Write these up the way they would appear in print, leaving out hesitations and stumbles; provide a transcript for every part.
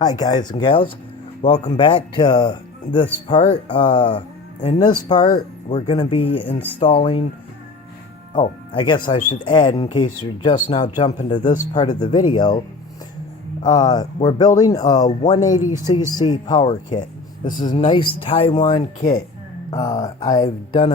Hi guys and gals, welcome back to this part. In this part we're going to be installing, I guess I should add in case you're just now jumping to this part of the video, we're building a 180cc power kit. This is a nice Taiwan kit. I've done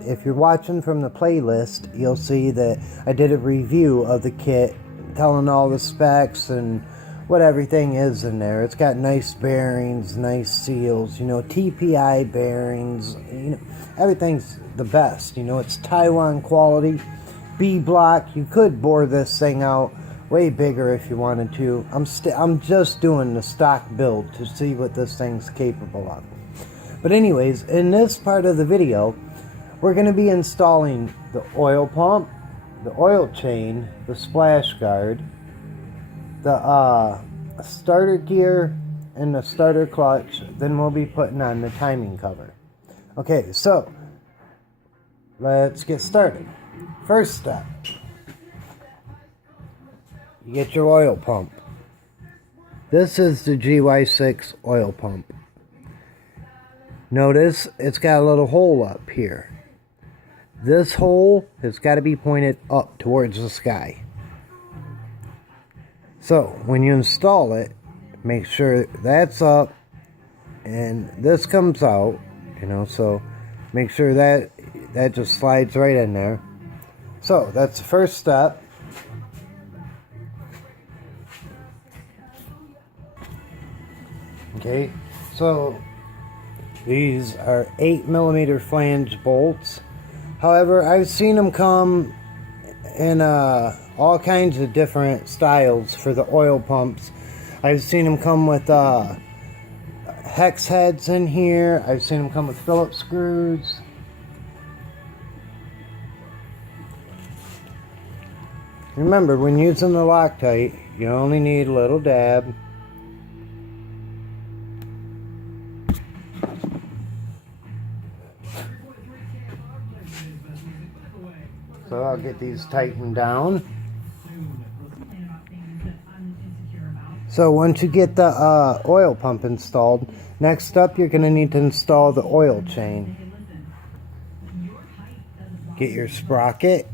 if you're watching from the playlist, you'll see that I did a review of the kit telling all the specs and what everything is in there. It's got nice bearings, nice seals, TPI bearings, everything's the best. It's Taiwan quality, B block. You could bore this thing out way bigger if you wanted to. I'm just doing the stock build to see what this thing's capable of. But anyways, in this part of the video, we're going to be installing the oil pump, the oil chain, the splash guard, the starter gear, and the starter clutch. Then we'll be putting on the timing cover. Okay, so let's get started. First step, you get your oil pump. This is the GY6 oil pump. Notice it's got a little hole up here. This hole has got to be pointed up towards the sky. So when you install it, make sure that's up and this comes out, so make sure that just slides right in there. So that's the first step. Okay, so these are 8mm flange bolts. However, I've seen them come in all kinds of different styles for the oil pumps. I've seen them come with hex heads in here. I've seen them come with Phillips screws. Remember, when using the Loctite, you only need a little dab. So I'll get these tightened down. So once you get the oil pump installed, next up you're going to need to install the oil chain. Get your sprocket.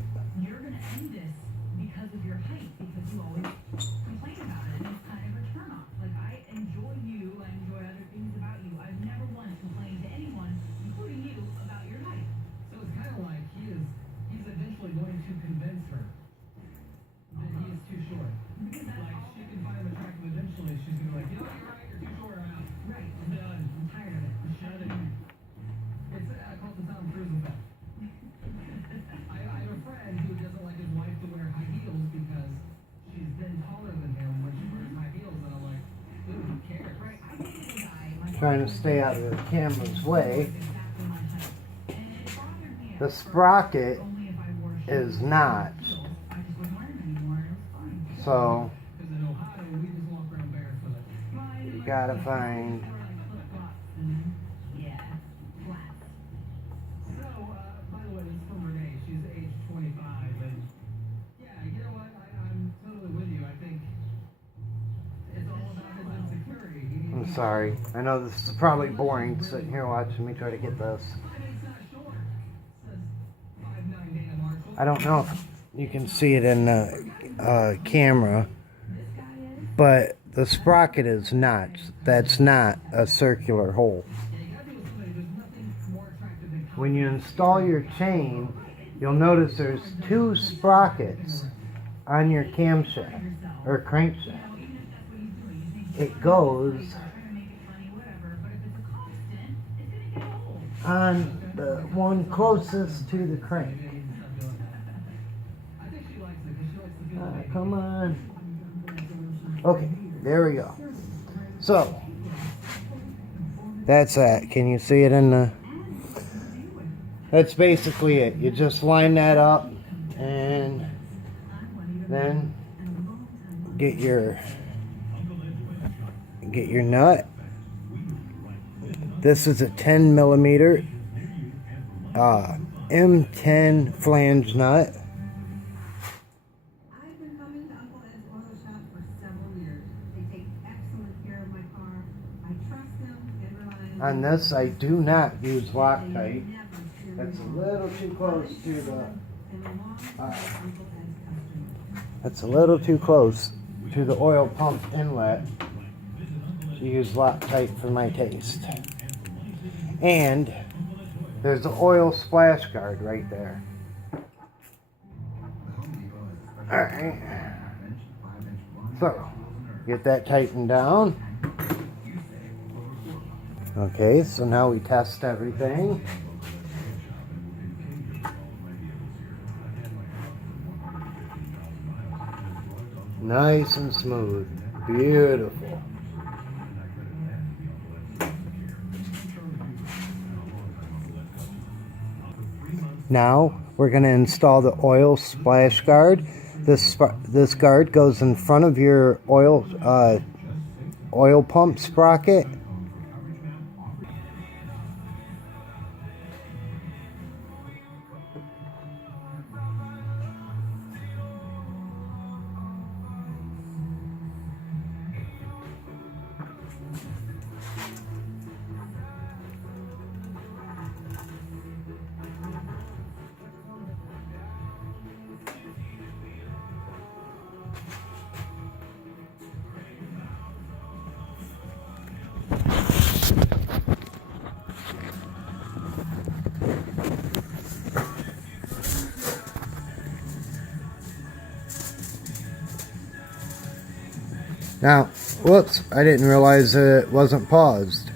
Trying to stay out of the camera's way. The sprocket is notched, so you gotta find sorry. I know this is probably boring sitting here watching me try to get this. I don't know if you can see it in the camera, but the sprocket is notched. That's not a circular hole. When you install your chain, you'll notice there's two sprockets on your camshaft or crankshaft. It goes on the one closest to the crank. Come on. Okay, there we go. So, that's that. Can you see it in the... That's basically it. You just line that up and then get your nut. This is a 10mm M10 flange nut. On this, I do not use Loctite. That's a little too close to the. That's a little too close to the oil pump inlet to use Loctite for my taste. And there's the oil splash guard right there. Alright. So, get that tightened down. Okay, so now we test everything. Nice and smooth. Beautiful. Now we're going to install the oil splash guard. This guard goes in front of your oil pump sprocket. Now, whoops, I didn't realize that it wasn't paused.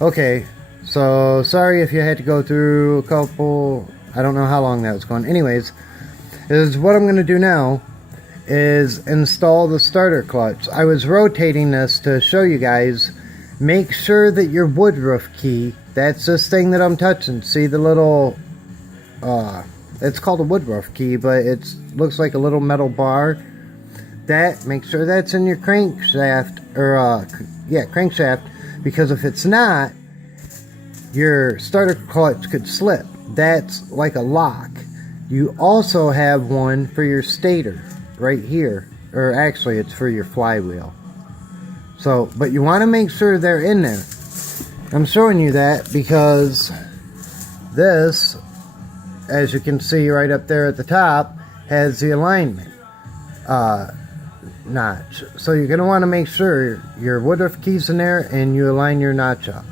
Okay, so sorry if you had to go through a couple, I don't know how long that was going. Anyways, is what I'm going to do now is install the starter clutch. I was rotating this to show you guys, make sure that your woodruff key, that's this thing that I'm touching, see the little, it's called a woodruff key, but it looks like a little metal bar. That, make sure that's in your crankshaft, or crankshaft, because if it's not, your starter clutch could slip. That's like a lock. You also have one for your stator right here, or actually it's for your flywheel. So, but you want to make sure they're in there. I'm showing you that because this, as you can see right up there at the top, has the alignment notch. So you're going to want to make sure your woodruff key's in there and you align your notch up.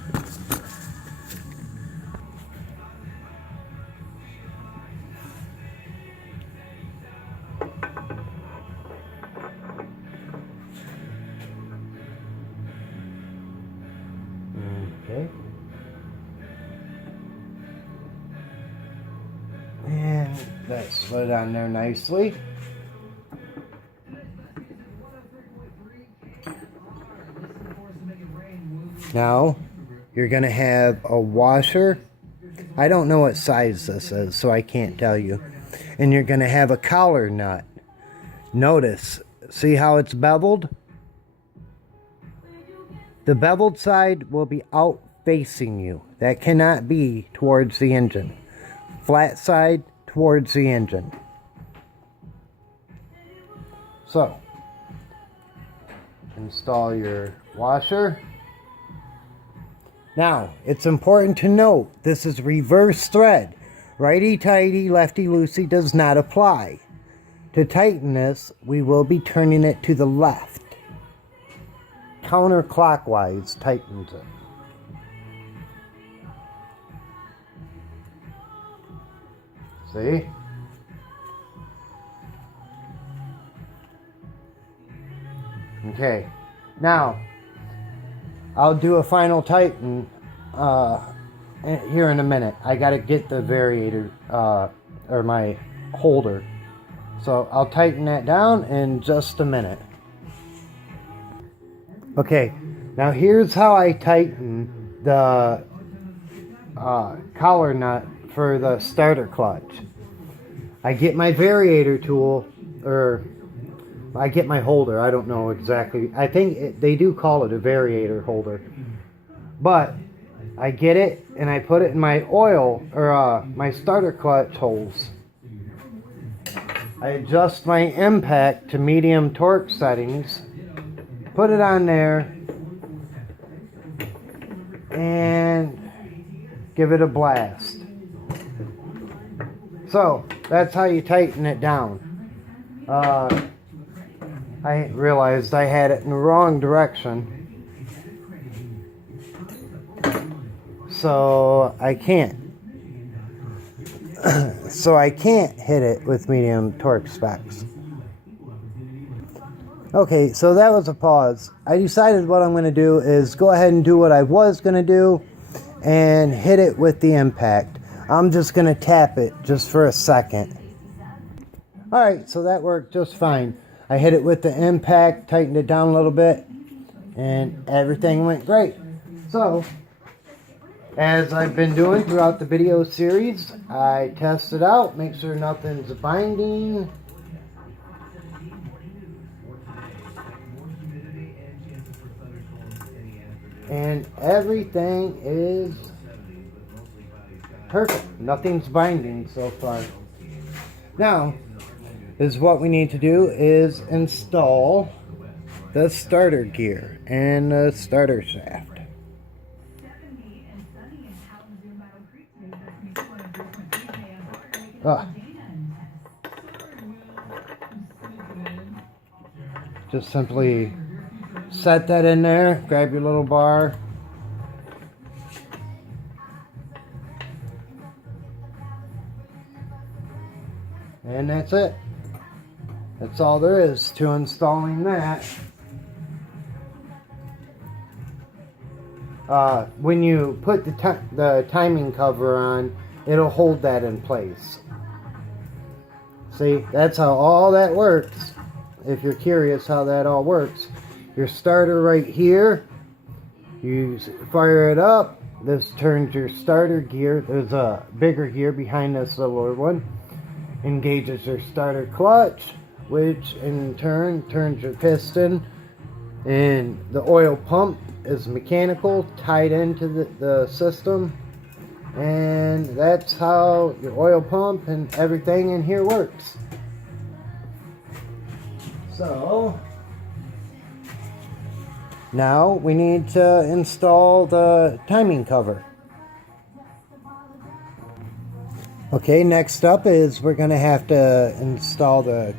Okay. And that slid on there nicely. Now, you're going to have a washer. I don't know what size this is, so I can't tell you. And you're going to have a collar nut. Notice, see how it's beveled? The beveled side will be out facing you. That cannot be towards the engine. Flat side towards the engine. So, install your washer. Now, it's important to note, this is reverse thread. Righty-tighty, lefty-loosey does not apply. To tighten this, we will be turning it to the left. Counterclockwise tightens it. See? Okay. Now, I'll do a final tighten here in a minute. I gotta get the variator, or my holder. So I'll tighten that down in just a minute. Okay, now here's how I tighten the collar nut for the starter clutch. I get my variator tool, or I get my holder. I don't know exactly. I think they do call it a variator holder. But I get it and I put it in my oil, or my starter clutch holes. I adjust my impact to medium torque settings. Put it on there. and give it a blast. So that's how you tighten it down. I realized I had it in the wrong direction, so I can't hit it with medium torque specs. Okay, so that was a pause. I decided what I'm going to do is go ahead and do what I was going to do and hit it with the impact. I'm just going to tap it just for a second. Alright, so that worked just fine. I hit it with the impact, tightened it down a little bit, and everything went great. So, as I've been doing throughout the video series, I test it out, make sure nothing's binding. And everything is perfect. Nothing's binding so far. Now, what we need to do is install the starter gear and the starter shaft. Just simply set that in there, grab your little bar, and that's it. That's all there is to installing that. When you put the timing cover on, it'll hold that in place. See, that's how all that works. If you're curious how that all works, your starter right here, you fire it up, this turns your starter gear. There's a bigger gear behind this littler one. Engages your starter clutch, which in turn turns your piston, and the oil pump is mechanical, tied into the system, and that's how your oil pump and everything in here works. So now we need to install the timing cover. Okay, next up is we're going to have to install the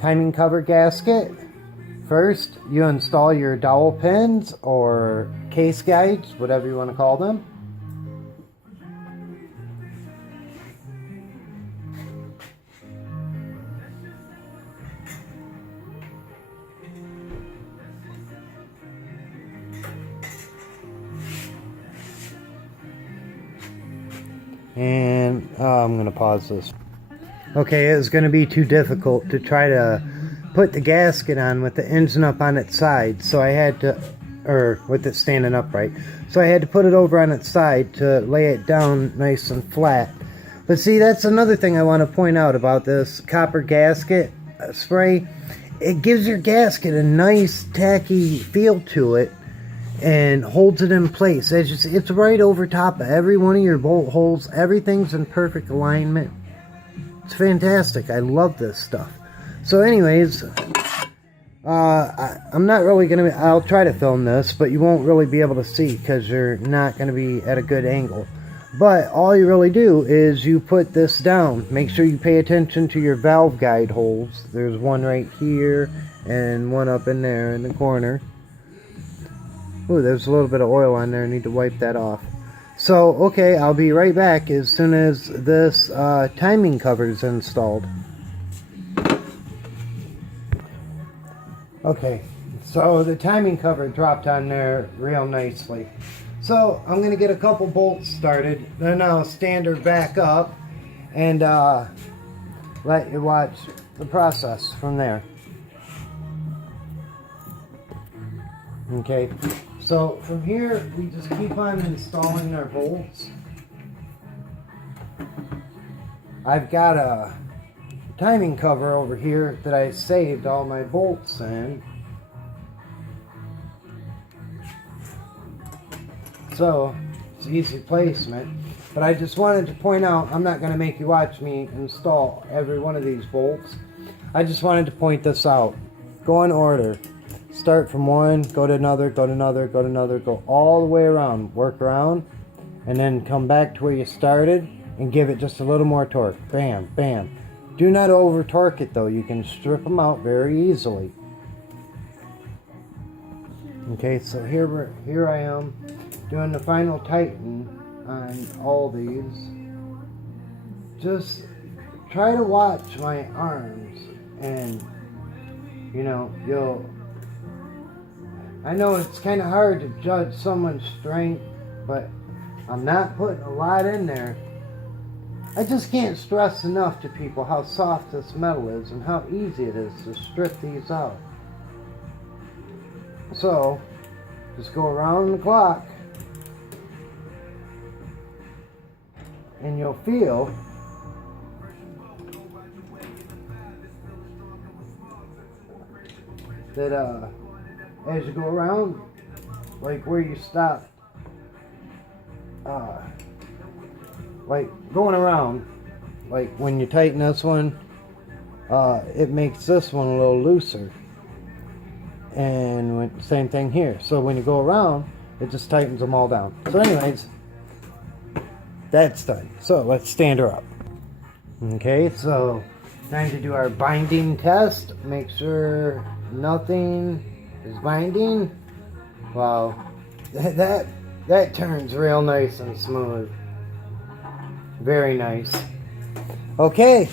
timing cover gasket. First, you install your dowel pins or case guides, whatever you want to call them. And I'm going to pause this. Okay, it was going to be too difficult to try to put the gasket on with the engine up on its side, so I had to, or with it standing upright, so I had to put it over on its side to lay it down nice and flat. But see, that's another thing I want to point out about this copper gasket spray. It gives your gasket a nice tacky feel to it and holds it in place. It's right over top of every one of your bolt holes. Everything's in perfect alignment. It's fantastic. I love this stuff. So anyways, I'm not really going to, I'll try to film this, but you won't really be able to see because you're not going to be at a good angle. But all you really do is you put this down. Make sure you pay attention to your valve guide holes. There's one right here and one up in there in the corner. Ooh, there's a little bit of oil on there. I need to wipe that off. So, okay, I'll be right back as soon as this timing cover is installed. Okay, so the timing cover dropped on there real nicely. So, I'm going to get a couple bolts started. Then I'll stand her back up and let you watch the process from there. Okay. So from here, we just keep on installing our bolts. I've got a timing cover over here that I saved all my bolts in. So it's easy placement. But I just wanted to point out, I'm not going to make you watch me install every one of these bolts. I just wanted to point this out. Go in order. start from one, go to another, go to another, go to another, go all the way around, work around, and then come back to where you started and give it just a little more torque. Bam, bam. Do not over torque it though. You can strip them out very easily. Okay, so here I am doing the final tighten on all these. Just try to watch my arms, and you know, I know it's kind of hard to judge someone's strength, but I'm not putting a lot in there. I just can't stress enough to people how soft this metal is and how easy it is to strip these out. So, just go around the clock and you'll feel that as you go around, like where you stop, like going around, like when you tighten this one, it makes this one a little looser. And same thing here. So when you go around, it just tightens them all down. So anyways, that's done. So let's stand her up. Okay, so time to do our binding test. Make sure nothing is binding. Wow, that turns real nice and smooth. Very nice. Okay.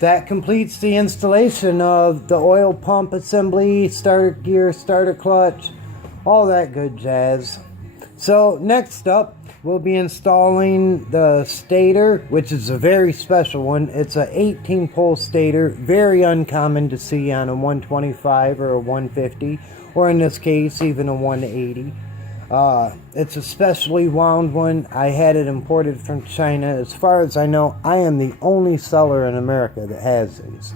That completes the installation of the oil pump assembly, starter gear, starter clutch, all that good jazz. So next up, we'll be installing the stator, which is a very special one. It's a 18-pole stator, very uncommon to see on a 125 or a 150, or in this case, even a 180. It's a specially wound one. I had it imported from China. As far as I know, I am the only seller in America that has these.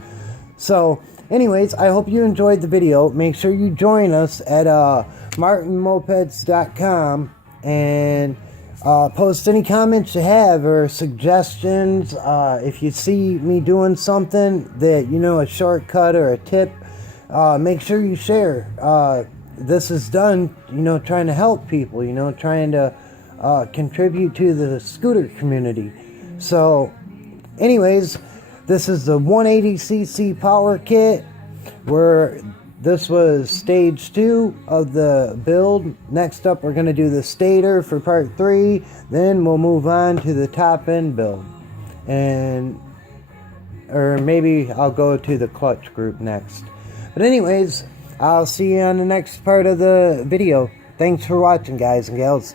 So, anyways, I hope you enjoyed the video. Make sure you join us at martinmopeds.com and post any comments you have or suggestions. If you see me doing something that, you know, a shortcut or a tip, make sure you share. This is done, you know, trying to help people, you know, trying to contribute to the scooter community. So, anyways, this is the 180cc Power Kit, where this was stage 2 of the build. Next up, we're going to do the stator for part 3. Then we'll move on to the top end build. Or maybe I'll go to the clutch group next. But anyways, I'll see you on the next part of the video. Thanks for watching, guys and gals.